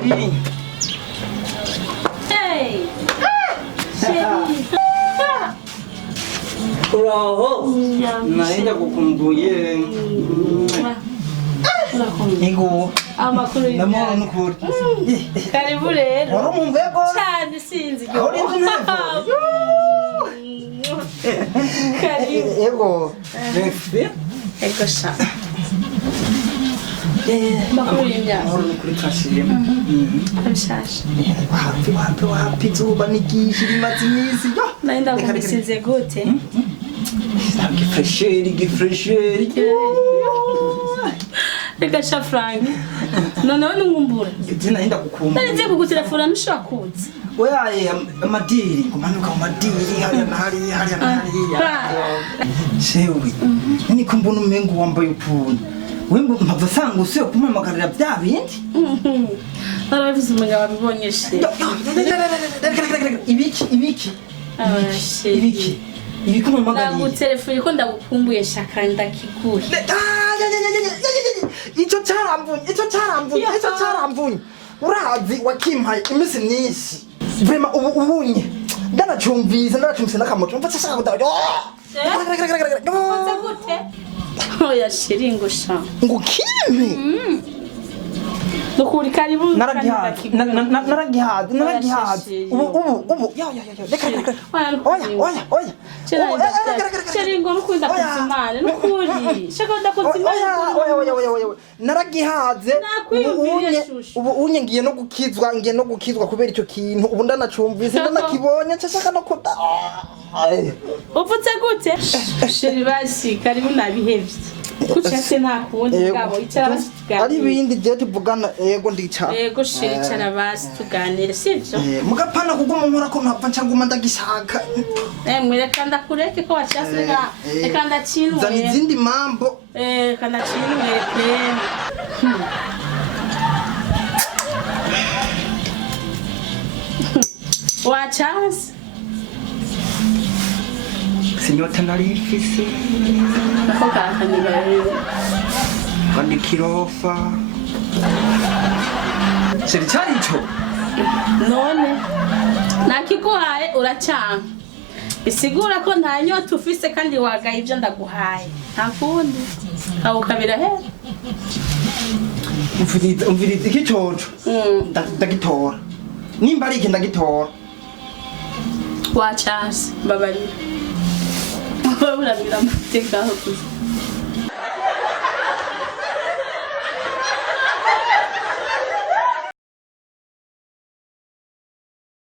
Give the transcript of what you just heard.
Chérie. Hey. Chérie. Uraho. Naenda kukumbuye. Ego. Amakuru Namoro nukuri. Karibu rero. Wari mu mvego? Cyane sinzi Aho uri ntunevo. Karibu. Ego. Ego sha. Makuru y'imyaka. Amahoro nukuri twashiriye. Abishasha. Wapi izuba nigishi rimaze iminsi. Naenda kumusinze gute? Gifresheri. Reka sha Frank. Noneho nungumbura. Ije naenda kukumbuye. Nari ngiye kugutelefona ntushobora kuza. Oya amadiri kumanuka mu madiri hariya. Shewe niko mbona umengo wambaye ukuntu wembo mpava sanga usiye kumamagarira bya bindi Narabivuze umenga wabibonye she. ibiki kumamagarira Nagutelefone ko ndagukumbuye shaka ndakiguhe. Icyo cyaramvunye urazi wakimpaye imisi myinshi vrema ubunye ndanacumbise n'akamoto mva sasa gute Oya shiri ngo sha ngo kimpe nukuri karibu naragihaze ubu reka oya shiri ngo nukunda kuzimana nukuri shaka ndakuzimana oya naragihaze ubu unye ngiye no gukizwa kubera icyo kintu ubu ndanacumbise ndanakibonye nshaka no kuda uvutse gute shiri basi karibu nabihevye kucyase nta kundi ngabo icara basigaye ari bindi je tuvugana yego ndicara yego shiri icara basi tuganire sivyo mugapana kuguma nkora ko ntapfa ncanguma ndagishaka mwereka ndakureke ko wacyase reka ndakinwe zana izindi mambo reka ndakinwe wachance sinyota narifise ko kakaniga rero kandi kirofa sheri cyarico none nakiguhaye uracanga bisigura ko nta nyota ufise kandi wagaye ibyo ndaguhaye nta kundi abo kabira he umviriza ikicoco ndagitora nimba ari iki ndagitora wachance babarira urabira amateka aho gusa